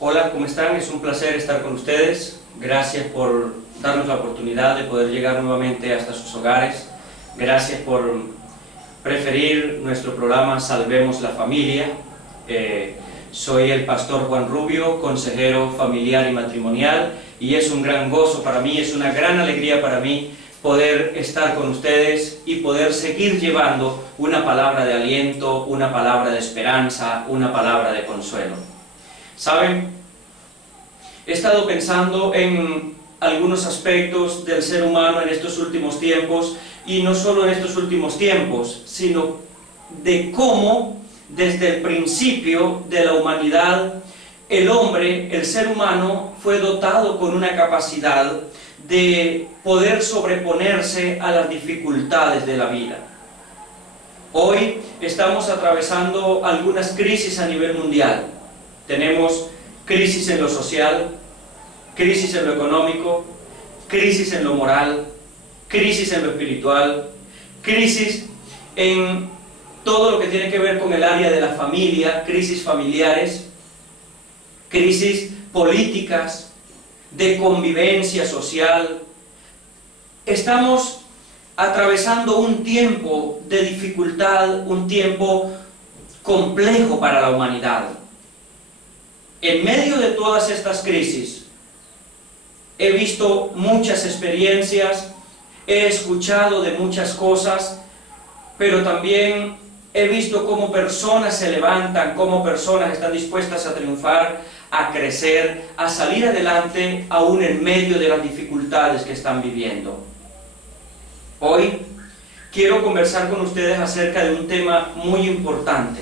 Hola, ¿cómo están? Es un placer estar con ustedes. Gracias por darnos la oportunidad de poder llegar nuevamente hasta sus hogares. Gracias por preferir nuestro programa Salvemos la Familia. Soy el pastor Juan Rubio, consejero familiar y matrimonial, y es un gran gozo para mí, es una gran alegría para mí poder estar con ustedes y poder seguir llevando una palabra de aliento, una palabra de esperanza, una palabra de consuelo. ¿Saben? He estado pensando en algunos aspectos del ser humano en estos últimos tiempos, y no solo en estos últimos tiempos, sino de cómo desde el principio de la humanidad el hombre, el ser humano, fue dotado con una capacidad de poder sobreponerse a las dificultades de la vida. Hoy estamos atravesando algunas crisis a nivel mundial. Tenemos crisis en lo social, crisis en lo económico, crisis en lo moral, crisis en lo espiritual, crisis en todo lo que tiene que ver con el área de la familia, crisis familiares, crisis políticas, de convivencia social. Estamos atravesando un tiempo de dificultad, un tiempo complejo para la humanidad. En medio de todas estas crisis, he visto muchas experiencias, he escuchado de muchas cosas, pero también he visto cómo personas se levantan, cómo personas están dispuestas a triunfar, a crecer, a salir adelante, aún en medio de las dificultades que están viviendo. Hoy quiero conversar con ustedes acerca de un tema muy importante.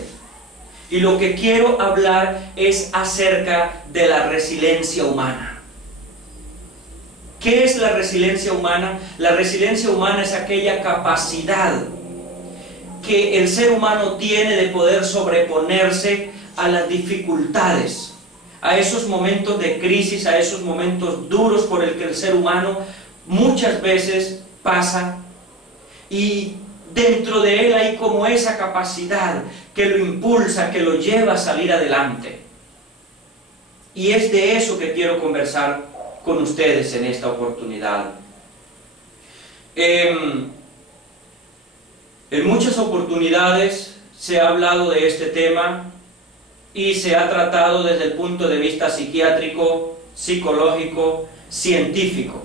Y lo que quiero hablar es acerca de la resiliencia humana. ¿Qué es la resiliencia humana? La resiliencia humana es aquella capacidad que el ser humano tiene de poder sobreponerse a las dificultades, a esos momentos de crisis, a esos momentos duros por el que el ser humano muchas veces pasa, y dentro de él hay como esa capacidad que lo impulsa, que lo lleva a salir adelante. Y es de eso que quiero conversar con ustedes en esta oportunidad. En muchas oportunidades se ha hablado de este tema y se ha tratado desde el punto de vista psiquiátrico, psicológico, científico,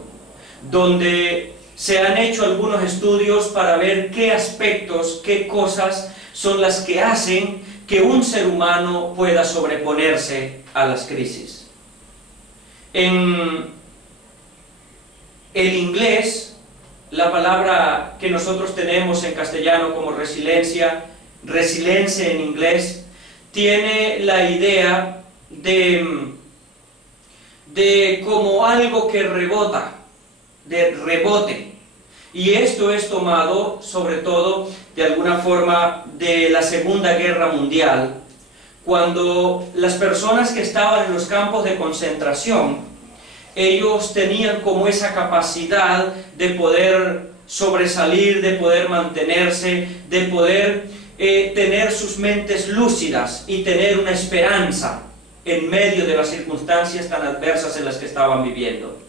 donde se han hecho algunos estudios para ver qué aspectos, qué cosas son las que hacen que un ser humano pueda sobreponerse a las crisis. En el inglés, la palabra que nosotros tenemos en castellano como resiliencia en inglés, tiene la idea de como algo que rebota, de rebote. Y esto es tomado sobre todo de alguna forma de la Segunda Guerra Mundial, cuando las personas que estaban en los campos de concentración, ellos tenían como esa capacidad de poder sobresalir, de poder mantenerse, de poder tener sus mentes lúcidas y tener una esperanza en medio de las circunstancias tan adversas en las que estaban viviendo.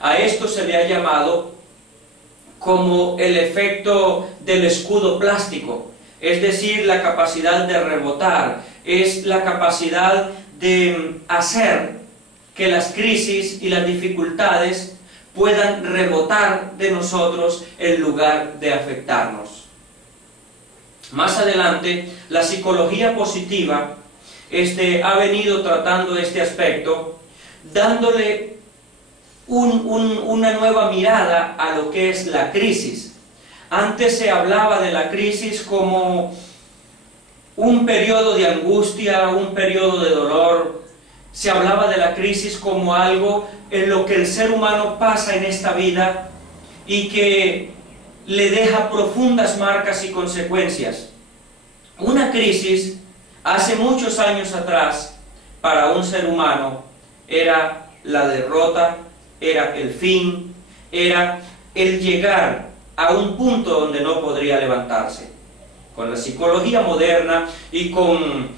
A esto se le ha llamado como el efecto del escudo plástico, es decir, la capacidad de rebotar, es la capacidad de hacer que las crisis y las dificultades puedan rebotar de nosotros en lugar de afectarnos. Más adelante, la psicología positiva ha venido tratando este aspecto, dándole una nueva mirada a lo que es la crisis. Antes se hablaba de la crisis como un periodo de angustia, un periodo de dolor. Se hablaba de la crisis como algo en lo que el ser humano pasa en esta vida y que le deja profundas marcas y consecuencias. Una crisis, hace muchos años atrás, para un ser humano, era la derrota, era el fin, era el llegar a un punto donde no podría levantarse. Con la psicología moderna y con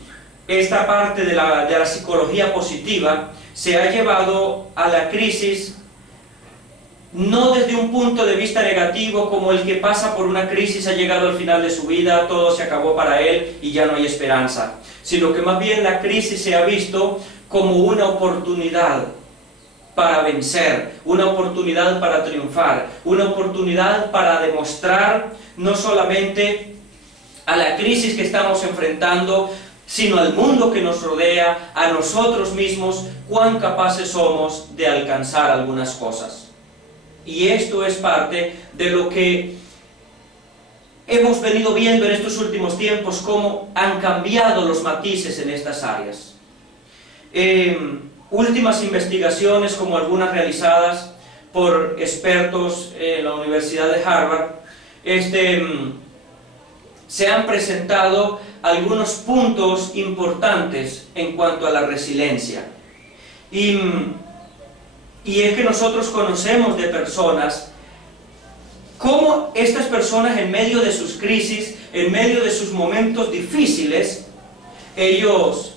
esta parte de la psicología positiva se ha llevado a la crisis no desde un punto de vista negativo, como el que pasa por una crisis, ha llegado al final de su vida, todo se acabó para él y ya no hay esperanza, sino que más bien la crisis se ha visto como una oportunidad para vencer, una oportunidad para triunfar, una oportunidad para demostrar no solamente a la crisis que estamos enfrentando, sino al mundo que nos rodea, a nosotros mismos, cuán capaces somos de alcanzar algunas cosas. Y esto es parte de lo que hemos venido viendo en estos últimos tiempos, cómo han cambiado los matices en estas áreas. Últimas investigaciones, como algunas realizadas por expertos en la Universidad de Harvard, se han presentado algunos puntos importantes en cuanto a la resiliencia. Y es que nosotros conocemos de personas, cómo estas personas en medio de sus crisis, en medio de sus momentos difíciles, ellos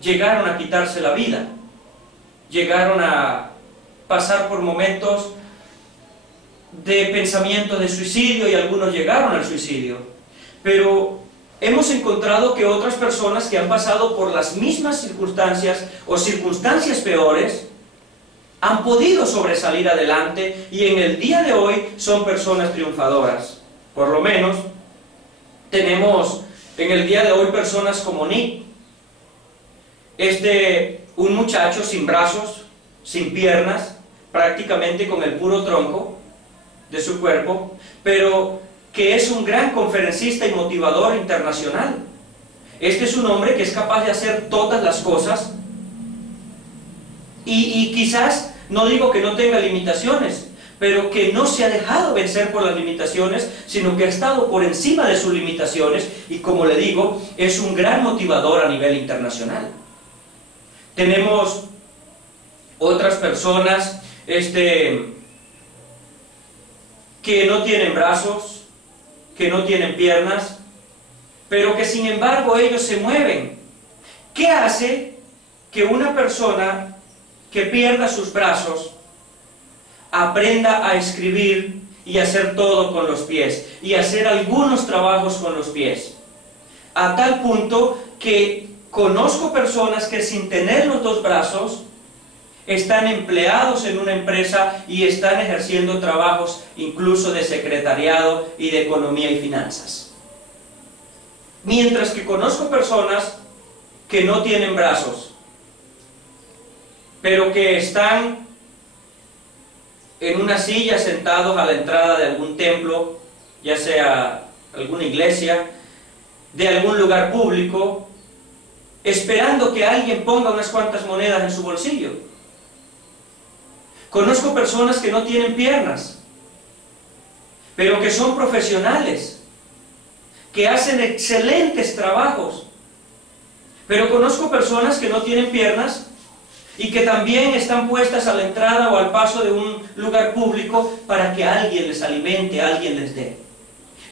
llegaron a quitarse la vida, llegaron a pasar por momentos de pensamiento de suicidio y algunos llegaron al suicidio. Pero hemos encontrado que otras personas que han pasado por las mismas circunstancias o circunstancias peores han podido sobresalir adelante y en el día de hoy son personas triunfadoras. Por lo menos tenemos en el día de hoy personas como Nick, un muchacho sin brazos, sin piernas, prácticamente con el puro tronco de su cuerpo, pero que es un gran conferencista y motivador internacional. Este es un hombre que es capaz de hacer todas las cosas y quizás, no digo que no tenga limitaciones, pero que no se ha dejado vencer por las limitaciones, sino que ha estado por encima de sus limitaciones y, como le digo, es un gran motivador a nivel internacional. Tenemos otras personas que no tienen brazos, que no tienen piernas, pero que sin embargo ellos se mueven. ¿Qué hace que una persona que pierda sus brazos aprenda a escribir y hacer todo con los pies y hacer algunos trabajos con los pies? A tal punto que conozco personas que sin tener los dos brazos están empleados en una empresa y están ejerciendo trabajos incluso de secretariado y de economía y finanzas. Mientras que conozco personas que no tienen brazos, pero que están en una silla sentados a la entrada de algún templo, ya sea alguna iglesia, de algún lugar público, esperando que alguien ponga unas cuantas monedas en su bolsillo. Conozco personas que no tienen piernas, pero que son profesionales, que hacen excelentes trabajos. Pero conozco personas que no tienen piernas y que también están puestas a la entrada o al paso de un lugar público para que alguien les alimente, alguien les dé.